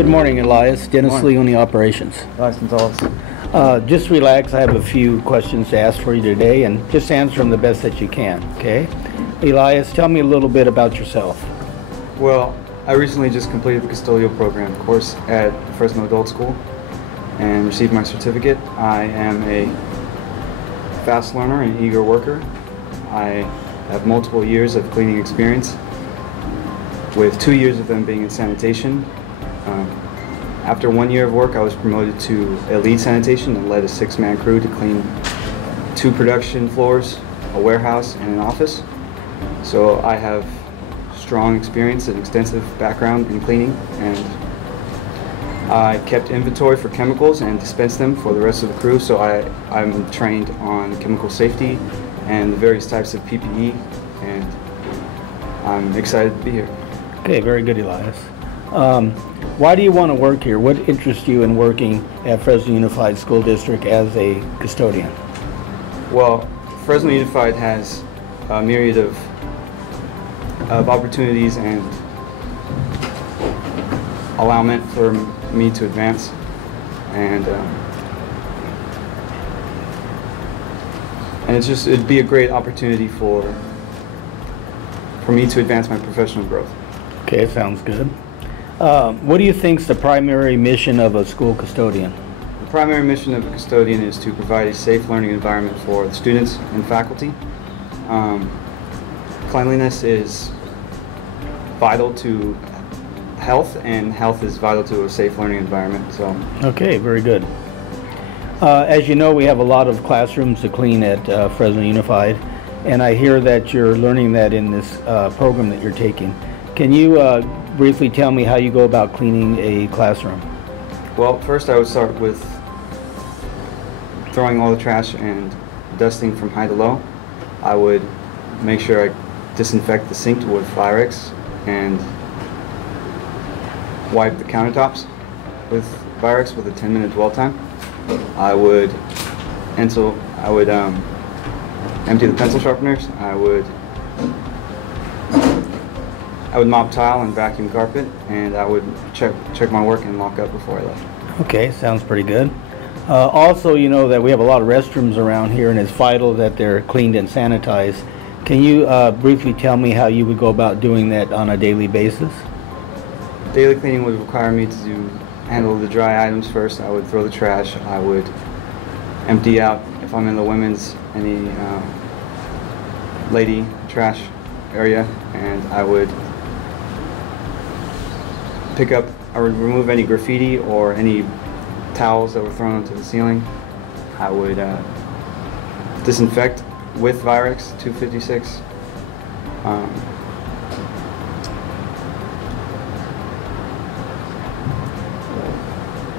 Good morning, Elias. Dennis Morning. Leone, Operations. Nice and tall. Just relax. I have a few questions to ask for you today, and just answer them the best that you can, okay? Elias, tell me a little bit about yourself. Well, I recently just completed the custodial program course at Fresno Adult School and received my certificate. I am a fast learner and eager worker. I have multiple years of cleaning experience, with 2 years of them being in sanitation. After 1 year of work, I was promoted to a lead sanitation and led a 6-man crew to clean 2 production floors, a warehouse, and an office. So I have strong experience and extensive background in cleaning, and I kept inventory for chemicals and dispensed them for the rest of the crew. So I'm trained on chemical safety and the various types of PPE, and I'm excited to be here. Okay, very good, Elias. Why do you want to work here? What interests you in working at Fresno Unified School District as a custodian? Well, Fresno Unified has a myriad of opportunities and allowment for me to advance, and it'd be a great opportunity for me to advance my professional growth. Okay, sounds good. What do you think is the primary mission of a school custodian? The primary mission of a custodian is to provide a safe learning environment for the students and faculty. Cleanliness is vital to health, and health is vital to a safe learning environment. So. Okay, very good. As you know, we have a lot of classrooms to clean at Fresno Unified, and I hear that you're learning that in this program that you're taking. Can you briefly tell me how you go about cleaning a classroom? Well, first I would start with throwing all the trash and dusting from high to low. I would make sure I disinfect the sink with Virex and wipe the countertops with Virex with a 10-minute dwell time. I would empty the pencil sharpeners. I would mop tile and vacuum carpet, and I would check my work and lock up before I left. Okay, sounds pretty good. Also, you know that we have a lot of restrooms around here, and it's vital that they're cleaned and sanitized. Can you briefly tell me how you would go about doing that on a daily basis? Daily cleaning would require me to handle the dry items first. I would throw the trash. I would empty out, if I'm in the women's, any lady trash area, and I would remove any graffiti or any towels that were thrown onto the ceiling. I would disinfect with Virex 256.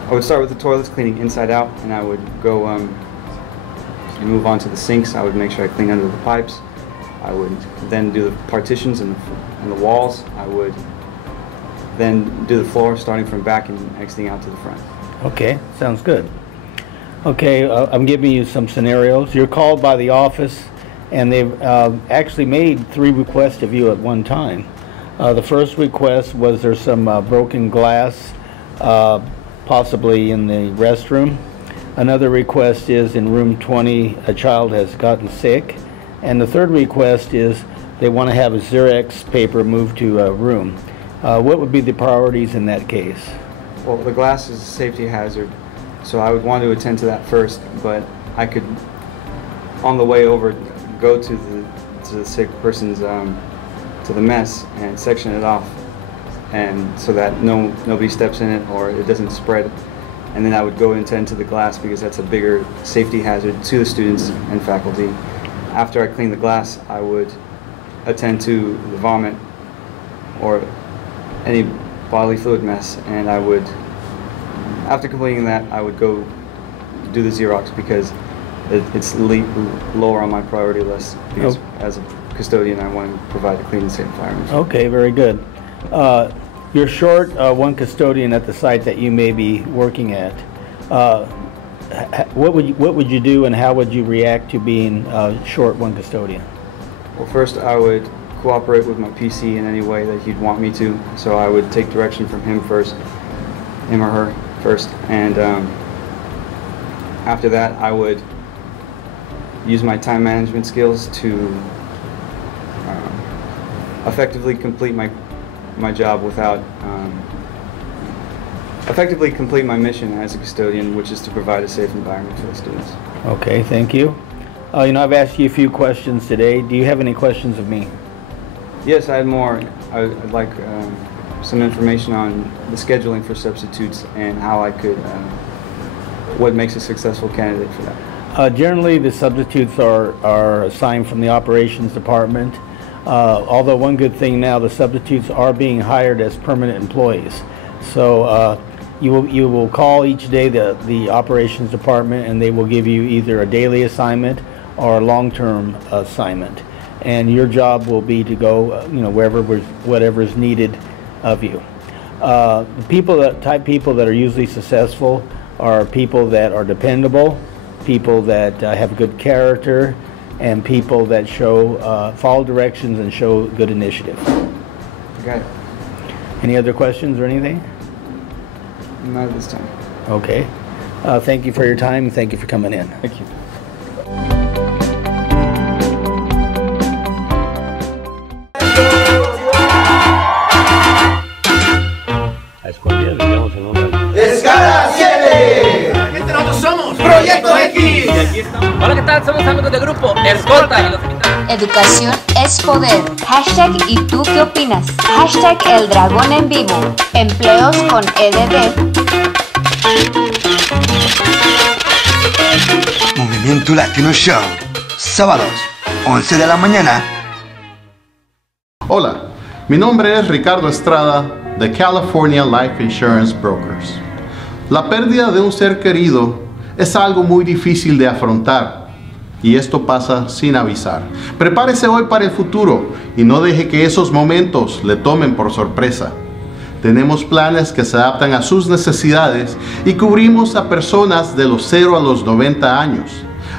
I would start with the toilets, cleaning inside out, and I would go move on to the sinks. I would make sure I clean under the pipes. I would then do the partitions and the walls. I would then do the floor, starting from back and exiting out to the front. Okay, sounds good. Okay, I'm giving you some scenarios. You're called by the office, and they've actually made 3 requests of you at one time. The first request was there's some broken glass, possibly in the restroom. Another request is in room 20, a child has gotten sick. And the third request is they want to have a Xerox paper moved to a room. What would be the priorities in that case? Well, the glass is a safety hazard, so I would want to attend to that first, but I could, on the way over, go to the sick person's, to the mess and section it off, and so that nobody steps in it or it doesn't spread. And then I would go and attend to the glass, because that's a bigger safety hazard to the students and faculty. After I clean the glass, I would attend to the vomit or any bodily fluid mess, and I would, after completing that, I would go do the Xerox, because it's lower on my priority list, because as a custodian I want to provide a clean and safe environment. Okay, very good. You're short one custodian at the site that you may be working at. What would you do, and how would you react to being short one custodian? Well, first I would cooperate with my PC in any way that he'd want me to. So I would take direction from him first. him or her first, and after that I would use my time management skills to effectively complete my job without effectively complete my mission as a custodian, which is to provide a safe environment for the students. Okay, thank you. You know, I've asked you a few questions today. Do you have any questions of me? Yes, I had more. I'd like some information on the scheduling for substitutes and how I could, what makes a successful candidate for that. Generally, the substitutes are assigned from the operations department. Although one good thing now, the substitutes are being hired as permanent employees. So you will call each day the operations department, and they will give you either a daily assignment or a long-term assignment. And your job will be to go, you know, whatever is needed of you. The type people that are usually successful are people that are dependable, people that have good character, and people that show follow directions and show good initiative. Okay. Any other questions or anything? Not at this time. Okay. Thank you for your time, and thank you for coming in. Thank you. ¡Escala 7! Nosotros somos Proyecto X. Hola, ¿qué tal? Somos amigos de grupo Escolta y los invitamos. Educación es poder. Hashtag ¿y tú qué opinas? Hashtag El Dragón en Vivo. Empleos con EDD. Movimiento Latino Show. Sábados, 11 de la mañana. Hola, mi nombre es Ricardo Estrada de California Life Insurance Brokers. La pérdida de un ser querido es algo muy difícil de afrontar y esto pasa sin avisar. Prepárese hoy para el futuro y no deje que esos momentos le tomen por sorpresa. Tenemos planes que se adaptan a sus necesidades y cubrimos a personas de los 0 a los 90 años.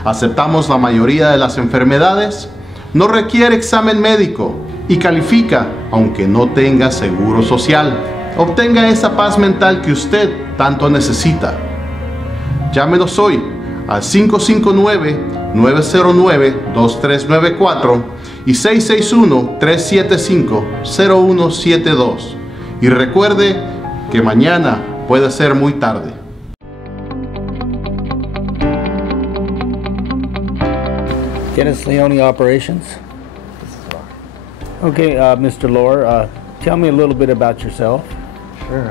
Aceptamos la mayoría de las enfermedades, no requiere examen médico y califica aunque no tenga seguro social. Obtenga esa paz mental que usted tanto necesita. Llámenos hoy al 559-909-2394 y 661-375-0172. Y recuerde que mañana puede ser muy tarde. Dennis Leone, Operations. Okay, Mr. Lohr, tell me a little bit about yourself. Sure.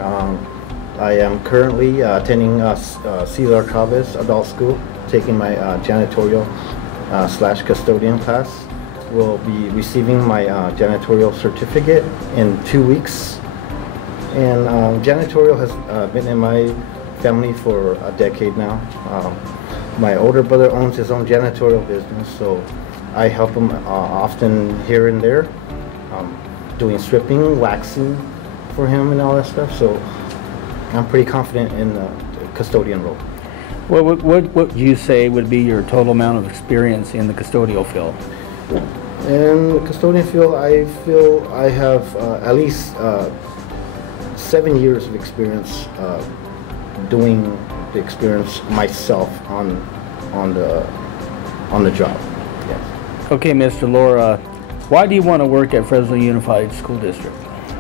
I am currently attending Cesar Chavez Adult School, taking my janitorial / custodian class. Will be receiving my janitorial certificate in 2 weeks. And janitorial has been in my family for a decade now. My older brother owns his own janitorial business, so I help him often here and there, doing stripping, waxing for him and all that stuff. So I'm pretty confident in the custodian role. What would you say would be your total amount of experience in the custodial field? In the custodian field, I feel I have at least 7 years of experience doing the experience myself on the job. Yes. Okay, Mr. Lohr, why do you want to work at Fresno Unified School District?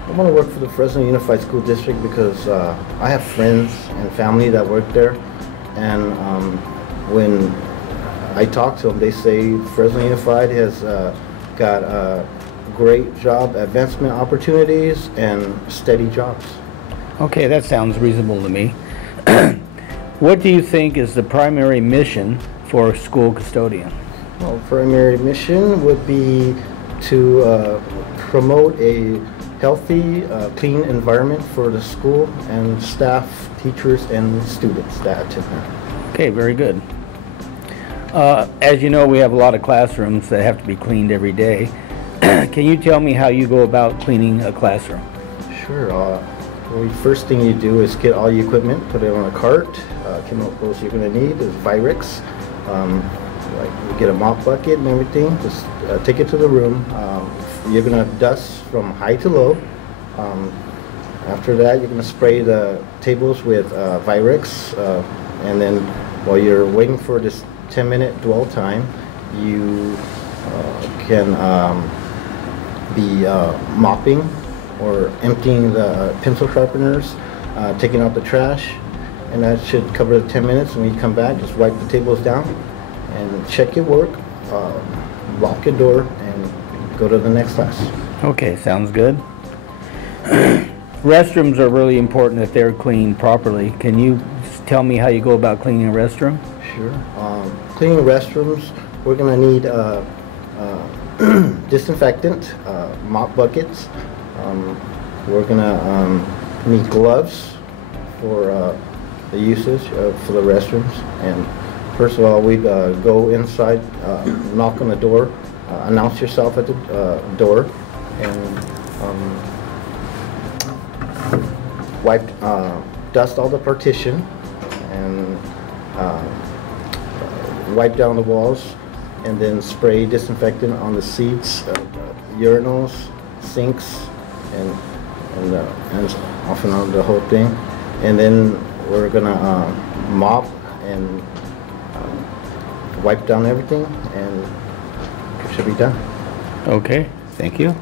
I want to work for the Fresno Unified School District because I have friends and family that work there, and when I talk to them, they say Fresno Unified has got great job advancement opportunities and steady jobs. Okay, that sounds reasonable to me. What do you think is the primary mission for a school custodian? Well, primary mission would be to promote a healthy, clean environment for the school and staff, teachers, and students that attend there. Okay, very good. As you know, we have a lot of classrooms that have to be cleaned every day. Can you tell me how you go about cleaning a classroom? Sure. The first thing you do is get all your equipment, put it on a cart. Chemicals you're going to need is Virex. Like you get a mop bucket and everything. Just take it to the room. You're going to dust from high to low. After that, you're going to spray the tables with Virex, and then while you're waiting for this 10-minute dwell time, you can be mopping or emptying the pencil sharpeners, taking out the trash, and that should cover the 10 minutes. And when you come back, just wipe the tables down and check your work, lock your door, and go to the next class. Okay, sounds good. Restrooms are really important that they're cleaned properly. Can you tell me how you go about cleaning a restroom? Sure. Cleaning restrooms, we're going to need disinfectant, mop buckets. We're going to need gloves for the usage for the restrooms. And first of all, we go inside, knock on the door, announce yourself at the door, and wipe, dust all the partition, and wipe down the walls, and then spray disinfectant on the seats, urinals, sinks, and off and on the whole thing. And then we're gonna mop and wipe down everything, and it should be done. Okay, thank you.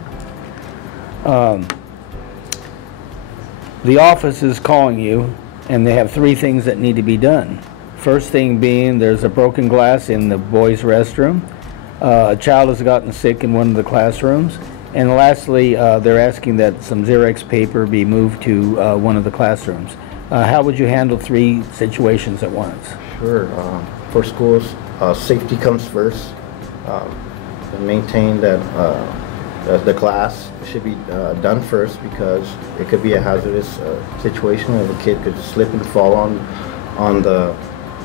The office is calling you, and they have 3 things that need to be done. First thing being, there's a broken glass in the boys' restroom. A child has gotten sick in one of the classrooms. And lastly, they're asking that some Xerox paper be moved to one of the classrooms. How would you handle 3 situations at once? Sure. For schools, safety comes first. And maintain that the glass should be done first, because it could be a hazardous situation if a kid could slip and fall on the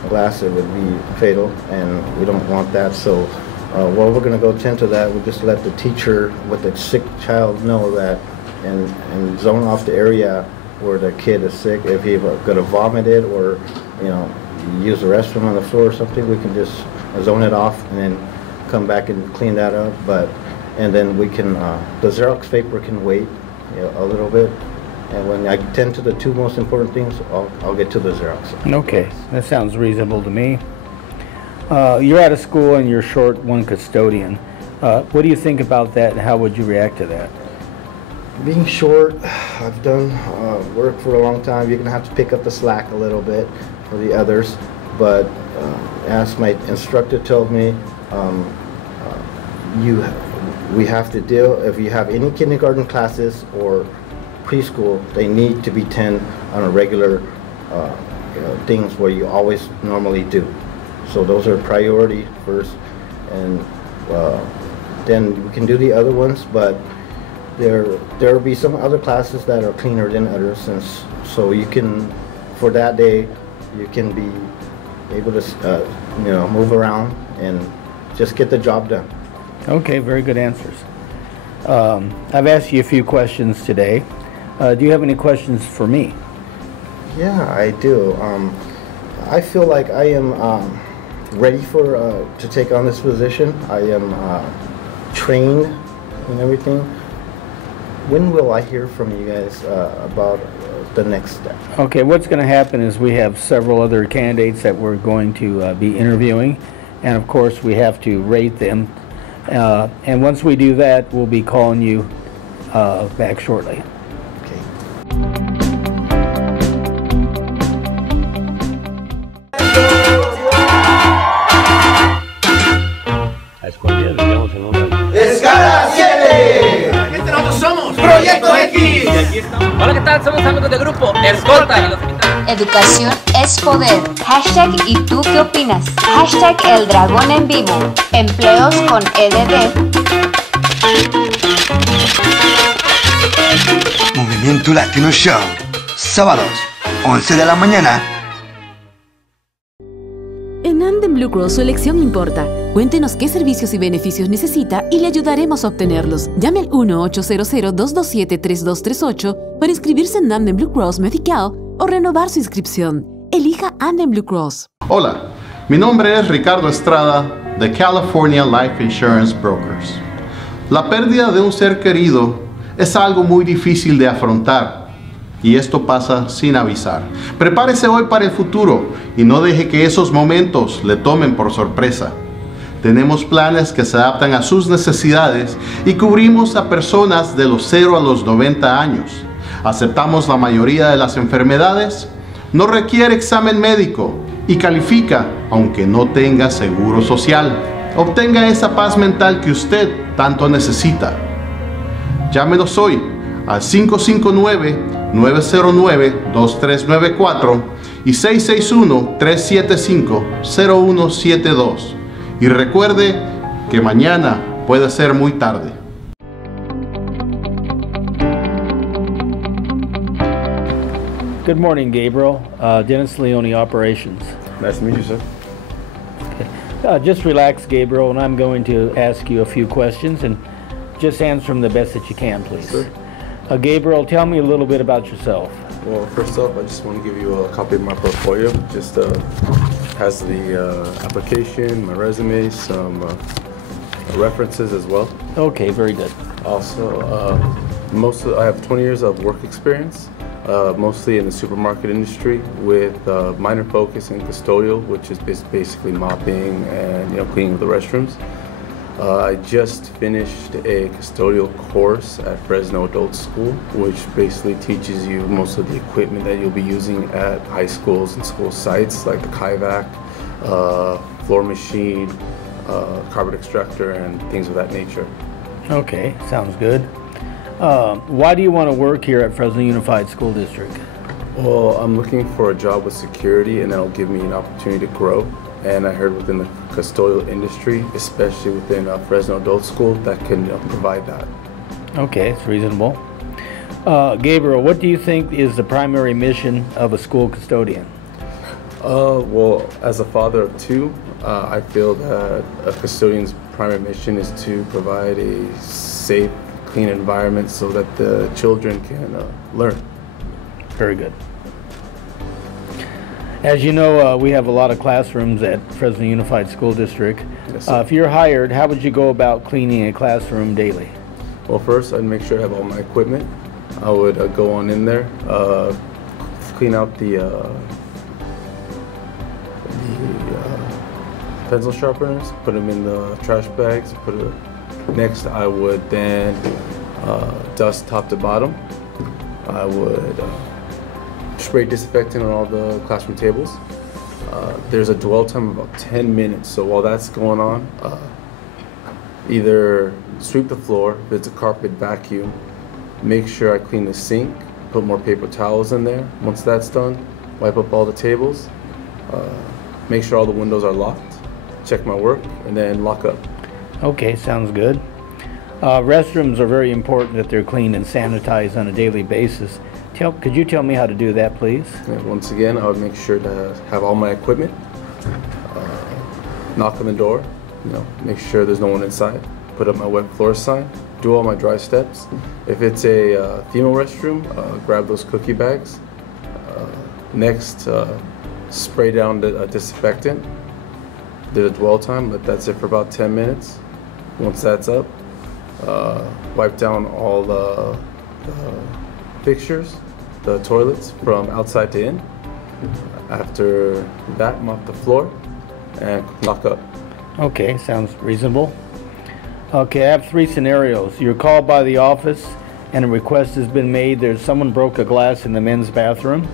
glass. It would be fatal, and we don't want that. So while we're going to go tend to that, we'll just let the teacher with the sick child know that, and zone off the area where the kid is sick. If he's going to vomit it, or use the restroom on the floor or something, we can just zone it off and then come back and clean that up. And then we can, the Xerox paper can wait a little bit. And when I tend to the 2 most important things, I'll get to the Xerox. Okay, that sounds reasonable to me. You're out of school and you're short 1 custodian. What do you think about that, and how would you react to that? Being short, I've done work for a long time. You're going to have to pick up the slack a little bit for the others. But as my instructor told me, we have to deal, if you have any kindergarten classes or preschool, they need to be 10 on a regular things where you always normally do. So those are priority first, and then we can do the other ones, but there will be some other classes that are cleaner than others, and so you can, for that day, you can be able to move around and just get the job done. Okay, very good answers. I've asked you a few questions today. Do you have any questions for me? Yeah, I do. I feel like I am ready to take on this position. I am trained and everything. When will I hear from you guys about the next step? Okay, what's going to happen is we have several other candidates that we're going to be interviewing, and of course we have to rate them. And once we do that, we'll be calling you back shortly. Okay. ¡Escala 7! ¡Nosotros somos Proyecto X! Y aquí estamos. Hola, ¿qué tal? Somos amigos del grupo Escolta y los invitamos. Educación es poder. Hashtag ¿y tú qué opinas? Hashtag El Dragón en Vivo. Empleos con EDD. Movimiento Latino Show, sábados, 11 de la mañana. En Andem Blue Cross su elección importa. Cuéntenos qué servicios y beneficios necesita y le ayudaremos a obtenerlos. Llame al 1-800-227-3238 para inscribirse en Andem Blue Cross Medical o renovar su inscripción. Elija Andem Blue Cross. Hola, mi nombre es Ricardo Estrada de California Life Insurance Brokers. La pérdida de un ser querido es algo muy difícil de afrontar, y esto pasa sin avisar. Prepárese hoy para el futuro y no deje que esos momentos le tomen por sorpresa. Tenemos planes que se adaptan a sus necesidades y cubrimos a personas de los 0 a los 90 años. Aceptamos la mayoría de las enfermedades, no requiere examen médico y califica aunque no tenga seguro social. Obtenga esa paz mental que usted tanto necesita. Llámenos hoy al 559-909-2394 y 661-375-0172. Y recuerde que mañana puede ser muy tarde. Good morning, Gabriel. Dennis Leone, Operations. Nice to meet you, sir. Just relax, Gabriel, and I'm going to ask you a few questions, and just answer them the best that you can, please. Sure. Gabriel, tell me a little bit about yourself. Well, first off, I just want to give you a copy of my portfolio. Just has the application, my resume, some references as well. Okay, very good. Also, I have 20 years of work experience, mostly in the supermarket industry, with minor focus in custodial, which is basically mopping and cleaning the restrooms. I just finished a custodial course at Fresno Adult School, which basically teaches you most of the equipment that you'll be using at high schools and school sites, like the Kaivac, floor machine, carpet extractor, and things of that nature. Okay, sounds good. Why do you want to work here at Fresno Unified School District? Well, I'm looking for a job with security, and that'll give me an opportunity to grow. And I heard within the custodial industry, especially within Fresno Adult School, that can provide that. Okay, it's reasonable. Gabriel, what do you think is the primary mission of a school custodian? Well, as a father of two, I feel that a custodian's primary mission is to provide a safe, clean environment so that the children can learn. Very good. As you know, we have a lot of classrooms at Fresno Unified School District. Yes, sir. If you're hired, how would you go about cleaning a classroom daily? Well, first, I'd make sure I have all my equipment. I would go on in there, clean out the pencil sharpeners, put them in the trash bags. Next, I would then dust top to bottom. I would spray disinfectant on all the classroom tables. There's a dwell time of about 10 minutes, so while that's going on, either sweep the floor, if it's a carpet, vacuum, make sure I clean the sink, put more paper towels in there. Once that's done, wipe up all the tables, make sure all the windows are locked, check my work, and then lock up. Okay, sounds good. Restrooms are very important that they're cleaned and sanitized on a daily basis. Could you tell me how to do that, please? And once again, I would make sure to have all my equipment, knock on the door, make sure there's no one inside, put up my wet floor sign, do all my dry steps. If it's a female restroom, grab those cookie bags. Next, spray down the disinfectant. Did a dwell time, let that sit for about 10 minutes. Once that's up, wipe down all the fixtures, the toilets from outside to in. After that, mop the floor and lock up. Okay, sounds reasonable. Okay, I have three scenarios. You're called by the office and a request has been made. There's someone broke a glass in the men's bathroom.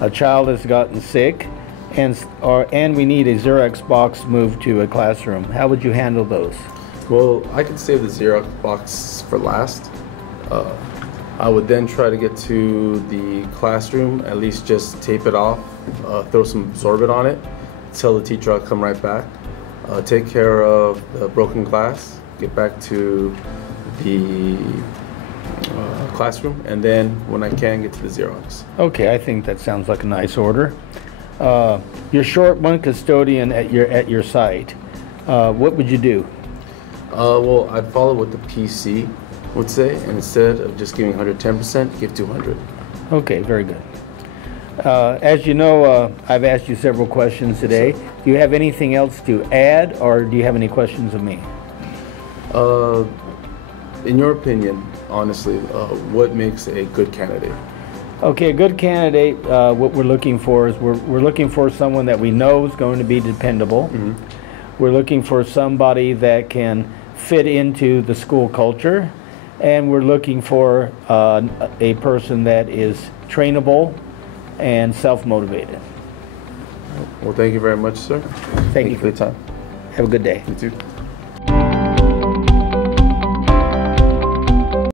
A child has gotten sick and we need a Xerox box moved to a classroom. How would you handle those? Well, I could save the Xerox box for last. I would then try to get to the classroom, at least just tape it off, throw some absorbent on it, tell the teacher I'll come right back, take care of the broken glass, get back to the classroom, and then when I can, get to the Xerox. Okay, I think that sounds like a nice order. You're short one custodian at your site. What would you do? Well, I'd follow what the PC would say, and instead of just giving 110%, give 200. Okay, very good. As you know, I've asked you several questions today. Do you have anything else to add, or do you have any questions of me? In your opinion, honestly, what makes a good candidate? Okay, a good candidate, what we're looking for is we're looking for someone that we know is going to be dependable. We're looking for somebody that can fit into the school culture, and we're looking for a person that is trainable and self-motivated. Well, thank you very much, sir. Thank you for the time. Have a good day. You too.